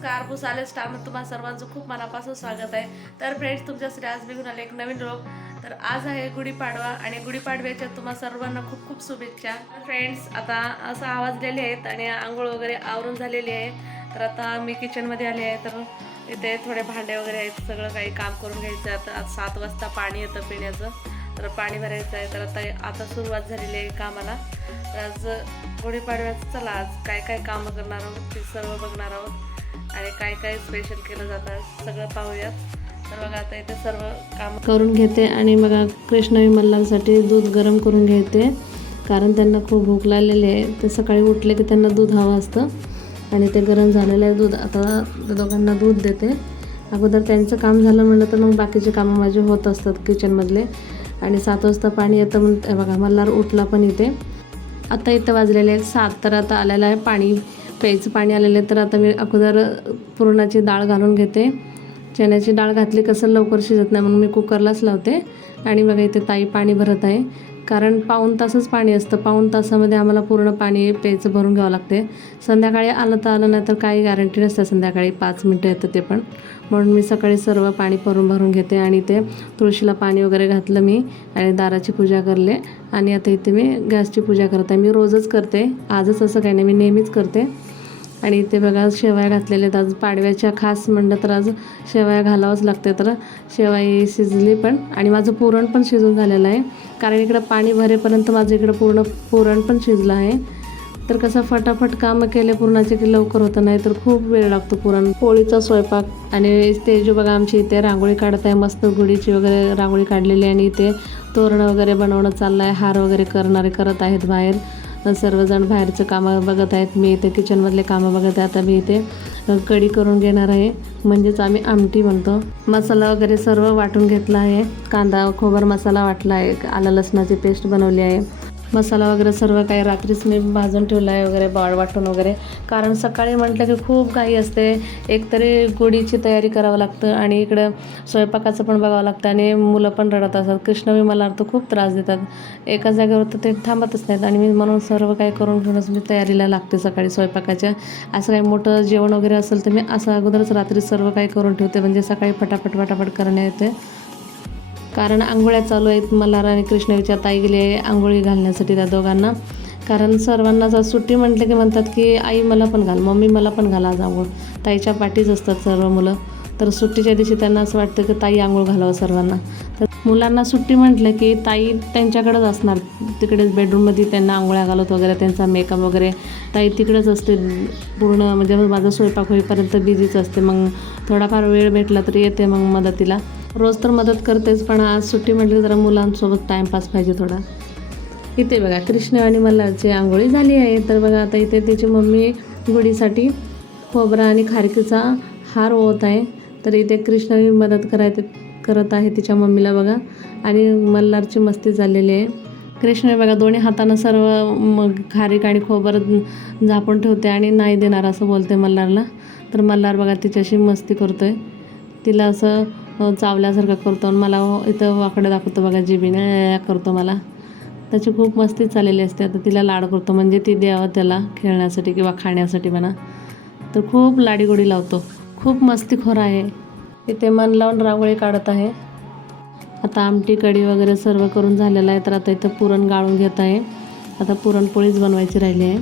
नमस्कार भुसाले स्टारमध्ये तुम्हाला सर्वांचं खूप मनापासून स्वागत आहे. तर फ्रेंड्स तुमच्यासाठी आज मी घेऊन आले एक नवीन रोग तर आज आहे गुढीपाडवा आणि गुढीपाडव्याच्या तुम्हा सर्वांना खूप खूप शुभेच्छा. फ्रेंड्स आता असं आवाजलेले आहेत आणि आंघोळ वगैरे आवरून झालेली आहे. तर आता मी किचनमध्ये आले आहे तर इथे थोडे भांडे वगैरे आहेत सगळं काही काम करून घ्यायचं आहे. आता आज सात वाजता पाणी येतं पिण्याचं तर पाणी भरायचं आहे. तर आता आता सुरुवात झालेली आहे कामाला. तर आज गुढीपाडव्याचं चला आज काय काय कामं करणार आहोत ते सर्व बघणार आहोत. आणि काय काय स्पेशल केलं जातं सगळं पाहूयात. तर बघा आता इथे सर्व काम करून घेते आणि बघा कृष्णवी मल्हारसाठी दूध गरम करून घेते. कारण त्यांना खूप भूक लागलेली आहे. ते सकाळी उठले की त्यांना दूध हवं असतं. आणि ते गरम झालेलं आहे दूध. आता त्या दोघांना दूध देते. अगोदर त्यांचं काम झालं म्हणलं तर मग बाकीचे कामं माझे होत असतात किचनमधले आणि सात वाजता पाणी येतं म्हणून बघा मल्हार उठला पण इथे. आता इथं वाजलेले आहेत सात तर आता आलेलं आहे पाणी. प्यायचं पाणी आलेलं आहे तर आता मी अगोदर पुरणाची डाळ घालून घेते. चण्याची डाळ घातली कसं लवकर शिजत नाही म्हणून मी कुकरलाच लावते. आणि बघा इथे ताई पाणी भरत आहे. कारण पाऊण तासच पाणी असतं. पाऊण तासामध्ये आम्हाला पूर्ण पाणी प्यायचं भरून घ्यावं लागते. संध्याकाळी आलं तर आलं नाही तर काही गॅरंटी नसते संध्याकाळी पाच मिनटं येतं ते पण. म्हणून मी सकाळी सर्व पाणी भरून भरून घेते आणि ते तुळशीला पाणी वगैरे घातलं मी आणि दाराची पूजा करले. आणि आता इथे मी गॅसची पूजा करत आहे. मी रोजच करते. आजच असं काही नाही मी नेहमीच करते. आणि इथे बघा शेवया घातलेल्या आहेत. आज पाडव्याच्या खास म्हणलं तर आज शेवया घालावंच लागते तर शेवई शिजली पण आणि माझं पुरण पण शिजून झालेलं आहे. कारण इकडं पाणी भरेपर्यंत माझं इकडं पूर्ण पुरण पण शिजलं आहे. तर कसं फटाफट कामं केले पुरणाचे की लवकर होतं नाही तर खूप वेळ लागतो पुरण. पोळीचा स्वयंपाक आणि तेजू बघा आमची इथे रांगोळी काढत आहे मस्त गुढीची वगैरे रांगोळी काढलेली आहे. आणि इथे तोरणं वगैरे बनवणं चाललं आहे हार वगैरे करणारे करत आहेत बाहेर. सर्वजण बाहेरचं कामं बघत आहेत. मी इथे किचनमधले कामं बघत आहे. आता मी इथे कढी करून घेणार आहे. म्हणजेच आम्ही आमटी म्हणतो. मसाला वगैरे सर्व वाटून घेतला आहे. कांदा खोबर मसाला वाटला आहे. आलं लसणाची पेस्ट बनवली आहे. मसाला वगैरे सर्व काही रात्रीच मी भाजून ठेवलं आहे वगैरे बाळ वाटून वगैरे. कारण सकाळी म्हटलं की खूप घाई असते. एकतरी गुढीची तयारी करावं लागतं आणि इकडं स्वयंपाकाचं पण बघावं लागतं आणि मुलं पण रडत असतात. कृष्णवी मला तर खूप त्रास देतात. एका जागेवर तर ते थांबतच नाहीत आणि मी म्हणून सर्व काही करून घेऊनच मी तयारीला लागते सकाळी स्वयंपाकाच्या. असं काही मोठं जेवण वगैरे असेल तर मी असं अगोदरच रात्री सर्व काही करून ठेवते. म्हणजे सकाळी फटाफट फटाफट करण्या येते. कारण आंघोळ्या चालू आहेत. मल्हार आणि कृष्णवीच्या ताई गेले आंघोळी घालण्यासाठी त्या दोघांना. कारण सर्वांनाच आज सुट्टी म्हटलं की म्हणतात की आई मला पण घाल. मम्मी मला पण घाला आज आंघोळ. ताईच्या पाठीच असतात सर्व मुलं. तर सुट्टीच्या दिवशी त्यांना असं वाटतं की ताई आंघोळ घालावं सर्वांना. तर मुलांना सुट्टी म्हटलं की ताई त्यांच्याकडेच असणार. तिकडेच बेडरूममध्ये त्यांना आंघोळ्या घालत वगैरे त्यांचा मेकअप वगैरे. ताई तिकडेच असते. पूर्ण म्हणजे माझा स्वयंपाक होईपर्यंत बिझीच असते. मग थोडाफार वेळ भेटला तरी येते मग मदतीला रोज तर मदत करतेच पण आज सुट्टी म्हटली जरा मुलांसोबत टाईमपास पाहिजे थोडा. इथे बघा कृष्ण आणि मल्हारची आंघोळी झाली आहे. तर बघा आता इथे त्याची मम्मी गुढीसाठी खोबरा आणि खारकीचा हार ओवत आहे. तर इथे कृष्ण मदत करायचे करत आहे तिच्या मम्मीला बघा. आणि मल्हारची मस्ती झालेली आहे. कृष्ण बघा दोन्ही हातानं सर्व मग खारीक आणि खोबर झापून ठेवते आणि नाही देणार असं बोलते मल्हारला. तर मल्हार बघा तिच्याशी मस्ती करतोय. तिला असं चावल्यासारखं करतो आणि मला इथं वाकडं दाखवतो बघा जिबीने. करतो मला. त्याची खूप मस्ती चाललेली असते. आता तिला लाड करतो म्हणजे ती द्यावं त्याला खेळण्यासाठी किंवा खाण्यासाठी म्हणा. तर खूप लाडीगोडी लावतो. खूप मस्तीखोर आहे. इथे मन लावून रांगोळी काढत आहे. आता आमटी कढी वगैरे सर्व करून झालेलं आहे तर आता इथं पुरण गाळून घेत आहे. आता पुरणपोळीच बनवायची राहिली आहे.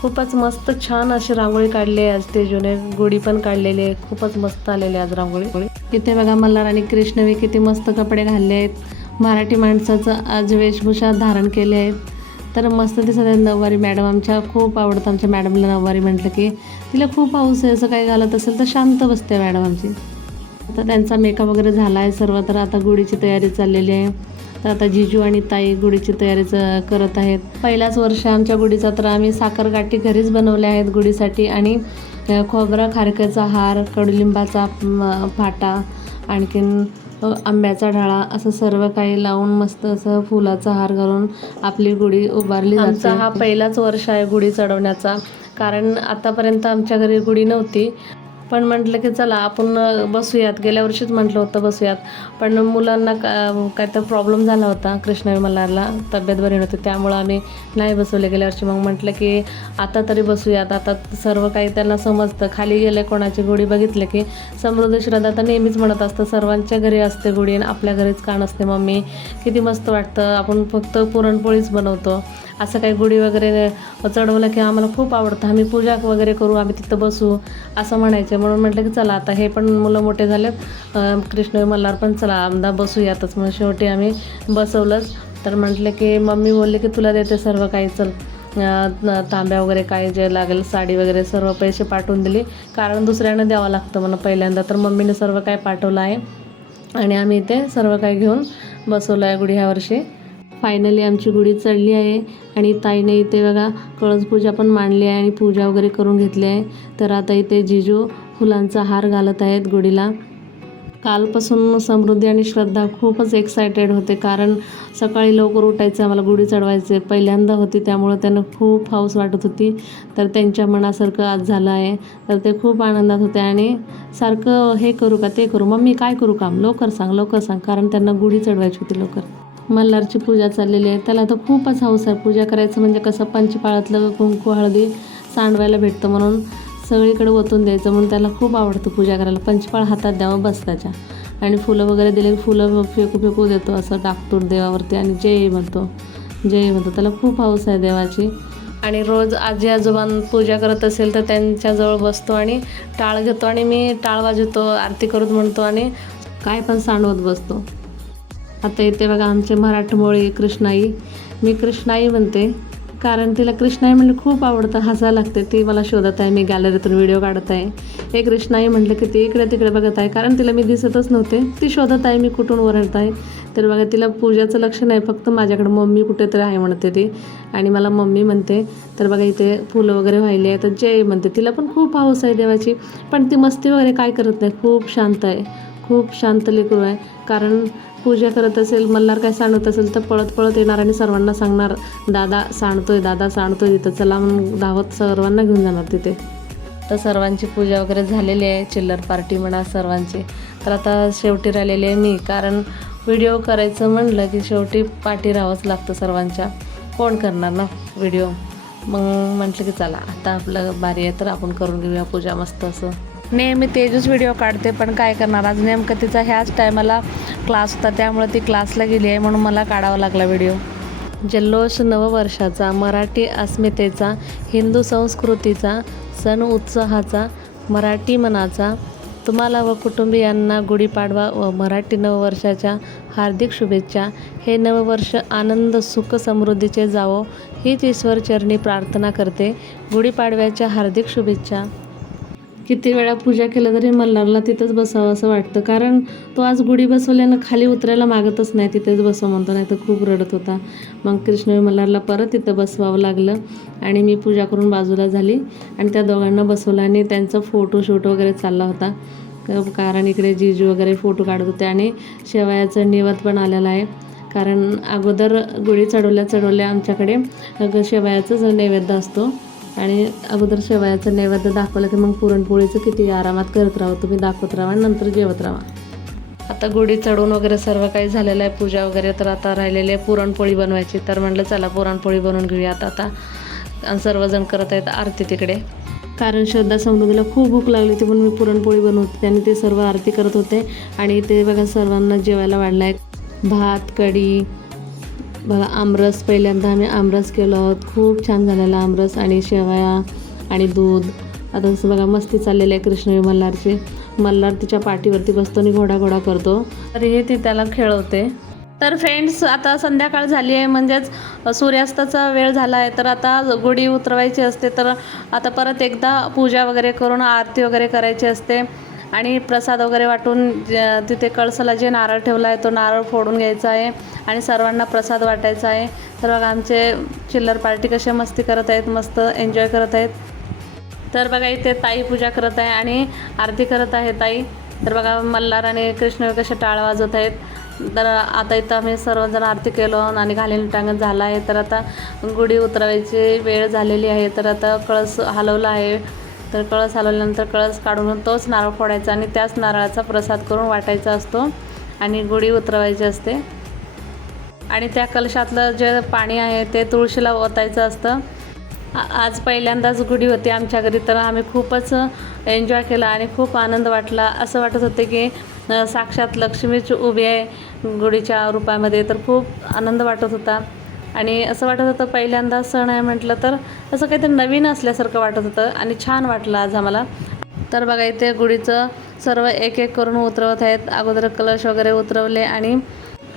खूपच मस्त छान अशी रांगोळी काढली आहे आज. तेजूने गुढी पण काढलेली आहे. खूपच मस्त आलेली आहे आज रांगोळी. इथे बघा मल्हार आणि कृष्णवी किती मस्त कपडे घालले आहेत. मराठी माणसाचं आज वेशभूषा धारण केले आहेत. तर मस्त दिसत आहेत नऊवारी मॅडम आमच्या. खूप आवडतं आमच्या मॅडमला नऊवारी म्हटलं की. तिला खूप पाऊस आहे असं काही घालत असेल तर शांत बसते मॅडम आमची. आता त्यांचा मेकअप वगैरे झाला आहे सर्व तर आता गुढीची तयारी चाललेली आहे. तर आता जिजू आणि ताई गुढीची तयारी करत आहेत. पहिल्याच वर्ष आमच्या गुढीचा तर आम्ही साखरगाठी घरीच बनवल्या आहेत गुढीसाठी आणि खोबरा खारक्याचा हार कडुलिंबाचा फाटा आणखीन आंब्याचा ढाळा असं सर्व काही लावून मस्त असं फुलाचा हार घालून आपली गुढी उभारली आमचा हा पहिलाच वर्ष आहे गुढी चढवण्याचा. कारण आतापर्यंत आमच्या घरी गुढी नव्हती. पण म्हटलं की चला आपण बसूयात. गेल्या वर्षीच म्हटलं होतं बसूयात. पण मुलांना का काय तर प्रॉब्लेम झाला होता कृष्ण मल्हारला तब्येत बरी नव्हती. त्यामुळं आम्ही नाही बसवले गेल्या वर्षी. मग म्हटलं की आता तरी बसूयात. आता सर्व काही त्यांना समजतं. खाली गेले कोणाची गुढी बघितले की समृद्ध श्रद्धा तर नेहमीच म्हणत असतं. सर्वांच्या घरी असते गुढी आणि आपल्या घरीच का नसते मम्मी किती मस्त वाटतं. आपण फक्त पुरणपोळीच बनवतो. असं काही गुढी वगैरे चढवलं की आम्हाला खूप आवडतं. आम्ही पूजा वगैरे करू आम्ही तिथं बसू असं म्हणायचे. म्हणून म्हटलं की चला आता हे पण मुलं मोठे झालेत. कृष्ण मल्हार पण चला आमदा बसूयातच. म्हणून शेवटी आम्ही बसवलंच. तर म्हटलं की मम्मी बोलले की तुला देते सर्व काही चल. तांब्या वगैरे काय जे लागेल साडी वगैरे सर्व पैसे पाठवून दिले. कारण दुसऱ्यानं द्यावं लागतं म्हणून पहिल्यांदा. तर मम्मीने सर्व काय पाठवलं आहे. आणि आम्ही इथे सर्व काही घेऊन बसवलं आहे गुढी ह्या वर्षी. फायनली आमची गुढी चढली आहे. आणि ताईने इथे बघा कळस पूजा पण मांडली आहे आणि पूजा वगैरे करून घेतली आहे. तर आता इथे जिजू फुलांचा हार घालत आहेत गुढीला. कालपासून समृद्धी आणि श्रद्धा खूपच एक्सायटेड होते. कारण सकाळी लवकर उठायचं आम्हाला गुढी चढवायचे पहिल्यांदा होती त्यामुळं त्यांना खूप हाऊस वाटत होती. तर त्यांच्या मनासारखं आज झालं आहे. तर ते खूप आनंदात होते. आणि सारखं हे करू का ते करू. मम्मी काय करू काम? लवकर सांग लवकर सांग. कारण त्यांना गुढी चढवायची होती लवकर. मल्हारची पूजा चाललेली आहे. त्याला तर खूपच हौस आहे. पूजा करायचं म्हणजे कसं पंचपाळातलं कुंकू हळदी सांडवायला भेटतं म्हणून सगळीकडे ओतून द्यायचं म्हणून त्याला खूप आवडतं पूजा करायला. पंचपाळ हातात द्यावं बसताच्या. आणि फुलं वगैरे दिले की फुलं फेकू फेकू देतो असं टाकतो देवावरती आणि जय म्हणतो. जय म्हणतो. त्याला खूप हौस आहे देवाची. आणि रोज आजी आजोबां पूजा करत असेल तर त्यांच्याजवळ बसतो आणि टाळ घेतो आणि मी टाळ वाजवतो आरती करत म्हणतो आणि काय पण सांडवत बसतो. आता येते बघा आमचे मराठमोळी कृष्णाई. मी कृष्णाई म्हणते कारण तिला कृष्णाई म्हणजे खूप आवडतं हसायला लागते. ती मला शोधत आहे मी गॅलरीतून व्हिडिओ काढत आहे. हे कृष्णाई म्हटलं की ती इकडे तिकडे बघत आहे कारण तिला मी दिसतच नव्हते. ती शोधत आहे मी कुठून ओरडत आहे. तर बघा तिला पूजाचं लक्ष नाही फक्त माझ्याकडे मम्मी कुठेतरी आहे म्हणते ती. आणि मला मम्मी म्हणते तर बघा इथे फुलं वगैरे व्हायले आहे तर जय म्हणते. तिला पण खूप हौस आहे देवाची पण ती मस्ती वगैरे काय करत नाही. खूप शांत आहे. खूप शांत लेकरू आहे. कारण पूजा करत असेल मल्हार काय सांडत असेल तर पळत पळत येणार आणि सर्वांना सांगणार दादा सांडतोय दादा सांडतोय तिथं चला म्हणून धावत सर्वांना घेऊन जाणार तिथे. तर सर्वांची पूजा वगैरे झालेली आहे चिल्लर पार्टी म्हणा सर्वांची. तर आता शेवटी राहिलेली आहे मी कारण व्हिडिओ करायचं म्हणलं की शेवटी पाठी राहावंच लागतं सर्वांच्या. कोण करणार ना व्हिडिओ? मग म्हटलं की चला आता आपलं बारी आहे तर आपण करून घेऊया पूजा मस्त असं. नेहमी तेजूच व्हिडिओ काढते पण काय करणार? आज नेमकं तिचा ह्याच टायमाला क्लास होता त्यामुळे ती क्लासला गेली आहे म्हणून मला काढावा लागला व्हिडिओ जल्लोष नववर्षाचा मराठी अस्मितेचा हिंदू संस्कृतीचा सण उत्साहाचा मराठी मनाचा तुम्हाला व कुटुंबियांना गुढीपाडवा व मराठी नववर्षाच्या हार्दिक शुभेच्छा. हे नववर्ष आनंद सुख समृद्धीचे जावो हीच ईश्वरचरणी प्रार्थना करते. गुढीपाडव्याच्या हार्दिक शुभेच्छा. किती वेळा पूजा केलं तरी मल्हारला तिथंच बसावं असं वाटतं. कारण तो आज गुढी बसवल्यानं खाली उतरायला मागतच नाही तिथेच बसव म्हणतो नाही तर खूप रडत होता. मग कृष्ण मल्हारला परत तिथं बसवावं लागलं आणि मी पूजा करून बाजूला झाली आणि त्या दोघांना बसवलं आणि त्यांचा फोटोशूट वगैरे चालला होता. कारण इकडे जीजू वगैरे फोटो काढत होते आणि शेवयाचं निवत पण आलेलं आहे. कारण अगोदर गुढी चढवल्या चढवल्या आमच्याकडे अगं शेवयाचाच नैवेद्य असतो. आणि अगोदर शेवयाचं नैवेद्य दाखवलं की मग पुरणपोळीचं किती आरामात करत राहा तुम्ही दाखवत राहा आणि नंतर जेवत राहा. आता गुढी चढवून वगैरे सर्व काही झालेलं आहे पूजा वगैरे तर आता राहिलेली आहे पुरणपोळी बनवायची. तर म्हटलं चला पुरणपोळी बनवून घेऊयात आता. आणि सर्वजण करत आहेत आरती तिकडे. कारण श्रद्धा समृद्धीला खूप भूक लागली होती म्हणून मी पुरणपोळी बनवते त्यांनी ते सर्व आरती करत होते. आणि ते बघा सर्वांना जेवायला वाढलं आहे भात कढी बघा आमरस पहिल्यांदा आम्ही आमरस केलो. आहोत खूप छान झालेला आमरस आणि शेवया आणि दूध. आता जसं बघा मस्ती चाललेली आहे कृष्ण मल्हारची. मल्हार तिच्या पाठीवरती बसतो आणि घोडा घोडा करतो. तर हे ती त्याला खेळवते. तर फ्रेंड्स आता संध्याकाळ झाली आहे म्हणजेच सूर्यास्ताचा वेळ झाला आहे. तर आता गुढी उतरवायची असते तर आता परत एकदा पूजा वगैरे करून आरती वगैरे करायची असते. आणि प्रसाद वगैरे वाटून तिथे कळसाला जे नारळ ठेवला आहे तो नारळ फोडून घ्यायचा आहे आणि सर्वांना प्रसाद वाटायचा आहे. तर बघा आमचे चिल्लर पार्टी कशा मस्ती करत आहेत मस्त एन्जॉय करत आहेत. तर बघा इथे ताई पूजा करत आहे आणि आरती करत आहे ताई. तर बघा मल्हार आणि कृष्ण कसे टाळ वाजवत आहेत. तर आता इथं आम्ही सर्वजण आरती केलो आणि घालीन टांगण झाला आहे. तर आता गुढी उतरवायची वेळ झालेली आहे. तर आता कळस हलवला आहे. तर कळस हलवल्यानंतर कळस काढून तोच नारळ फोडायचा आणि त्याच नारळाचा प्रसाद करून वाटायचा असतो आणि गुढी उतरवायची असते. आणि त्या कलशातलं जे पाणी आहे ते तुळशीला ओतायचं असतं. आज पहिल्यांदाच गुढी होती आमच्या घरी तर आम्ही खूपच एन्जॉय केला आणि खूप आनंद वाटला. असं वाटत होते की साक्षात लक्ष्मीच उभी आहे गुढीच्या रूपामध्ये तर खूप आनंद वाटत होता. आणि असं वाटत होतं पहिल्यांदा सण आहे म्हटलं तर असं काहीतरी नवीन असल्यासारखं वाटत होतं आणि छान वाटलं आज आम्हाला. तर बघा इथे गुढीचं सर्व एक एक करून उतरवत आहेत. अगोदर कलश वगैरे उतरवले आणि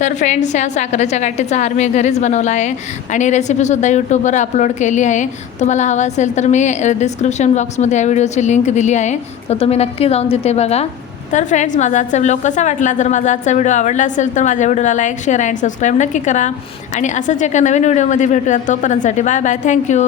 तर फ्रेंड्स या साखरेच्या गाठीचा हार मी घरीच बनवला आहे आणि रेसिपीसुद्धा यूट्यूबवर अपलोड केली आहे. तुम्हाला हवा असेल तर मी डिस्क्रिप्शन बॉक्समध्ये या व्हिडिओची लिंक दिली आहे. तर तुम्ही नक्की जाऊन तिथे बघा. तर फ्रेंड्स माझा आजचा व्हिडिओ कसा वाटला? जर माझा आजचा व्हिडिओ आवडला असेल तर माझ्या व्हिडिओला लाईक शेअर अँड सबस्क्राईब नक्की करा. आणि असंच एका नवीन व्हिडिओमध्ये भेटूया तोपर्यंतसाठी बाय बाय थँक्यू